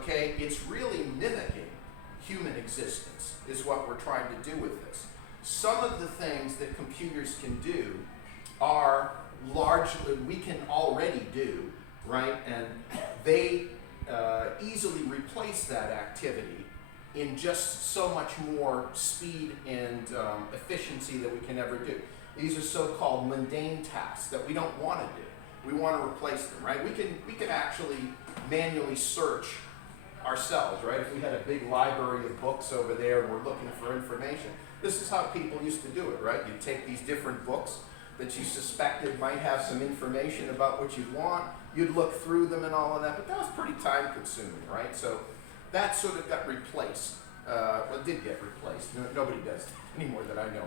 okay? It's really mimicking human existence is what we're trying to do with this. Some of the things that computers can do are largely, we can already do, right? And they easily replace that activity in just so much more speed and efficiency that we can ever do. These are so-called mundane tasks that we don't want to do. We want to replace them, right? We can actually manually search ourselves, right? If we had a big library of books over there and we're looking for information, this is how people used to do it, right? You'd take these different books that you suspected might have some information about what you'd want, you'd look through them and all of that, but that was pretty time consuming, right? So that sort of got replaced. Well, it did get replaced. Nobody does that anymore that I know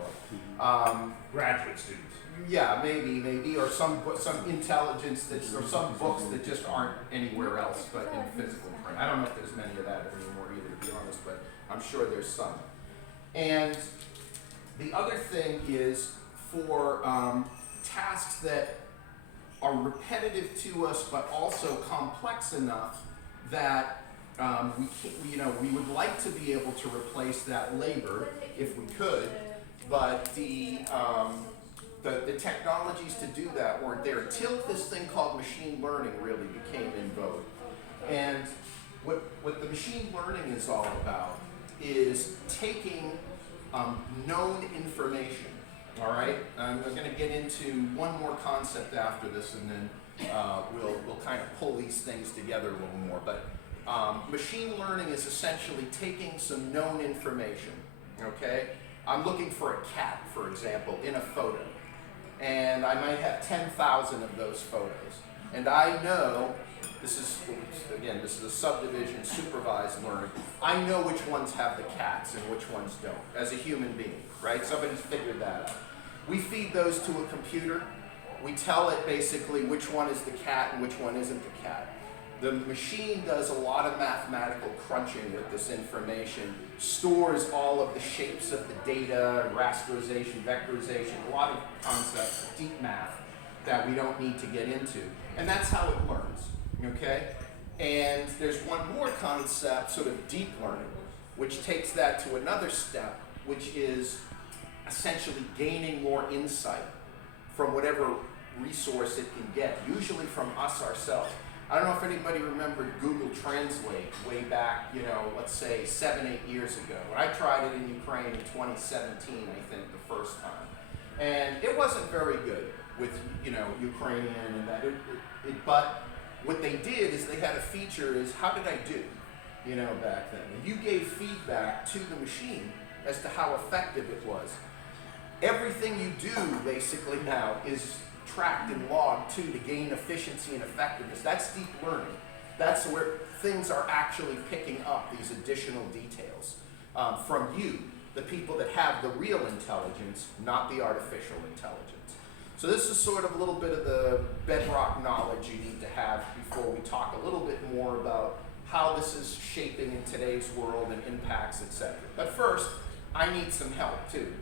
of. Graduate students. Yeah, maybe, or some intelligence that's, or some books that just aren't anywhere else but in physical print. I don't know if there's many of that anymore either, to be honest, but I'm sure there's some. And the other thing is for tasks that are repetitive to us but also complex enough that we would like to be able to replace that labor if we could, but the technologies to do that weren't there until this thing called machine learning really became in vogue. And what the machine learning is all about is taking known information, all right? I'm going to get into one more concept after this, and then we'll kind of pull these things together a little more. But machine learning is essentially taking some known information, okay? I'm looking for a cat, for example, in a photo. And I might have 10,000 of those photos. And I know, this is a subdivision supervised learning, I know which ones have the cats and which ones don't, as a human being, right? Somebody's figured that out. We feed those to a computer. We tell it basically which one is the cat and which one isn't the cat. The machine does a lot of mathematical crunching with this information, stores all of the shapes of the data, rasterization, vectorization, a lot of concepts, deep math that we don't need to get into. And that's how it learns, okay? And there's one more concept, sort of deep learning, which takes that to another step, which is essentially gaining more insight from whatever resource it can get, usually from us ourselves. I don't know if anybody remembered Google Translate way back, let's say 7-8 years ago. When I tried it in Ukraine in 2017, I think, the first time. And it wasn't very good with, Ukrainian and that. But what they did is they had a feature is, how did I do, back then? And you gave feedback to the machine as to how effective it was. Everything you do, basically, now is tracked and logged to gain efficiency and effectiveness. That's deep learning. That's where things are actually picking up these additional details from you, the people that have the real intelligence, not the artificial intelligence. So this is sort of a little bit of the bedrock knowledge you need to have before we talk a little bit more about how this is shaping in today's world and impacts, etc. But first, I need some help too.